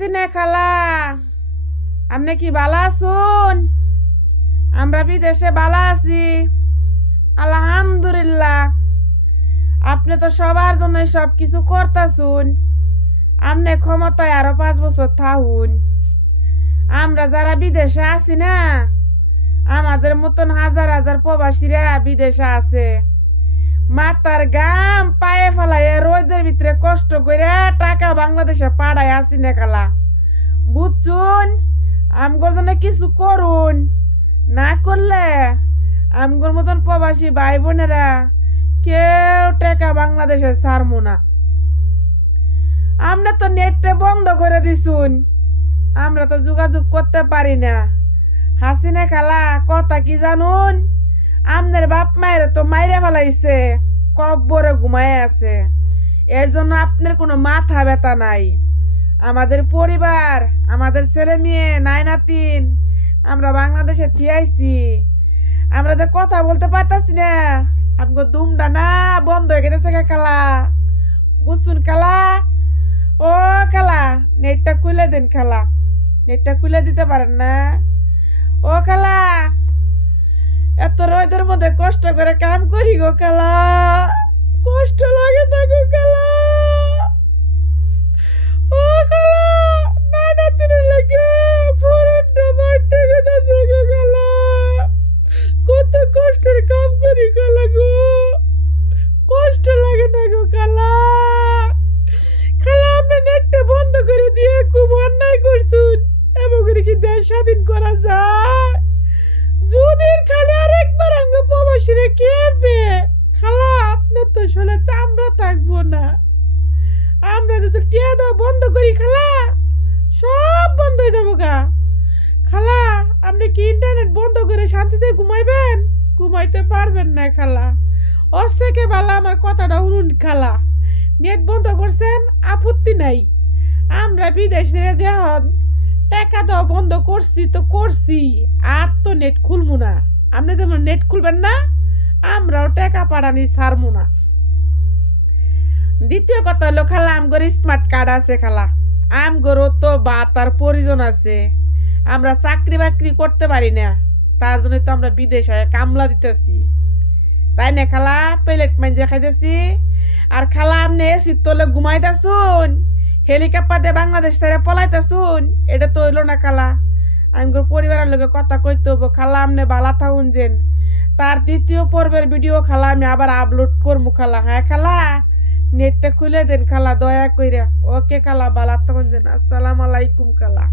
হাসিনা খালা, আপনি কি ভালো আছুন? আমরা বিদেশে ভালো আছি, আলহামদুলিল্লাহ। আপনি তো সবার জন্য সব কিছু করতেছুন। আপনি ক্ষমতায় আরো 5 বছর থাকুন। আমরা যারা বিদেশে আছি না, আমাদের মতন হাজার হাজার প্রবাসীরা বিদেশে আছে। মাথার গাম পায়ে ফেলায় রোদের ভিতরে কষ্ট করে টাকা বাংলাদেশে পাড়ায় আসি না খালা, বুঝছুন? আমগর জন্য কিছু করুন, না করলে আমগর মতন প্রবাসী ভাই বোনেরা কেউ টাকা বাংলাদেশে ছাড়বো না। আমরা তো নেটটা বন্ধ করে দিছুন, আমরা তো যোগাযোগ করতে পারি না। হাসিনা খালা কথা কি জানুন? আমনের বাপ মায়ের তো মাইরে ফেলাইছে, কব্বরে ঘুমায় আছে। এর জন্য আপনার কোনো মাথা ব্যথা নাই। আমাদের পরিবার, আমাদের ছেলে মেয়ে, নাই নাতিন আমরা বাংলাদেশে থিয়াইছি। আমরা যে কথা বলতে পারতাছি না, আমাকে দুমটা না বন্ধ হয়ে গেছে খালা, বুঝছুন খালা? ও খালা, নেটটা খুলে দেন খালা, নেটটা খুলে দিতে পারেন না? ও খালা, এত রোদের মধ্যে কষ্ট করে কাম করি গো খালা, কষ্ট লাগে না গো খালা? ও খালা, না নাতিনের লাগে পুরনো মাঠে গেছে গো খালা, কত কষ্টের কাম করি খালা গো, কষ্ট লাগে না গো খালা? খালা আপনি নেটটা বন্ধ করে দিয়ে খুব অন্যায় করছুন। এমন করে কি দেশ স্বাধীন করা যায়? যদি খালি আর একবার আঙ্গ প্রবাসীরে খেবে খালা, আপনার তো শোলে চামড়া থাকবো না। আমরা যদি টিয়া দাও বন্ধ করি খালা, সব বন্ধ হয়ে যাবো গা। খালা আপনি কি ইন্টারনেট বন্ধ করে শান্তিতে ঘুমাইবেন? ঘুমাইতে পারবেন না খালা। ওর থেকে ভালো আমার কথাটা শুনুন খালা, নেট বন্ধ করছেন আপত্তি নাই। আমরা বিদেশে যখন টাকা দেওয়া বন্ধ করছি তো করছি, আর তো নেট খুলবো না। আপনি যেমন নেট খুলবেন না, আমরাও টাকা পাঠানি ছাড়বো না। দ্বিতীয় কথা হলো খালা, আমগর স্মার্ট কার্ড আছে খালা, আমগরও তো বাত আর প্রয়োজন আছে। আমরা চাকরি বাকরি করতে পারি না, তার জন্য তো আমরা বিদেশে কামলা দিতেছি, তাই না খালা? প্লেট মাইজে খাইতেছি। আর খালা আপনি এসির তলে ঘুমাইতেছুন, হেলিকপ্টার দিয়ে বাংলাদেশ থেকে পলাইতেছুন, এটা তো হইলো না খালা। আমগর পরিবারের লোকে কথা কইতে হবো খালা, আপনি বালা থাকুন যেন। তার দ্বিতীয় পর্বের ভিডিও খালা আমি আবার আপলোড করবো খালা। হ্যাঁ খালা, নেটটা খুলে দেন খালা দয়া কইরা। ওকে খালা, বালা থাকুন যেন। আসসালামু আলাইকুম খালা।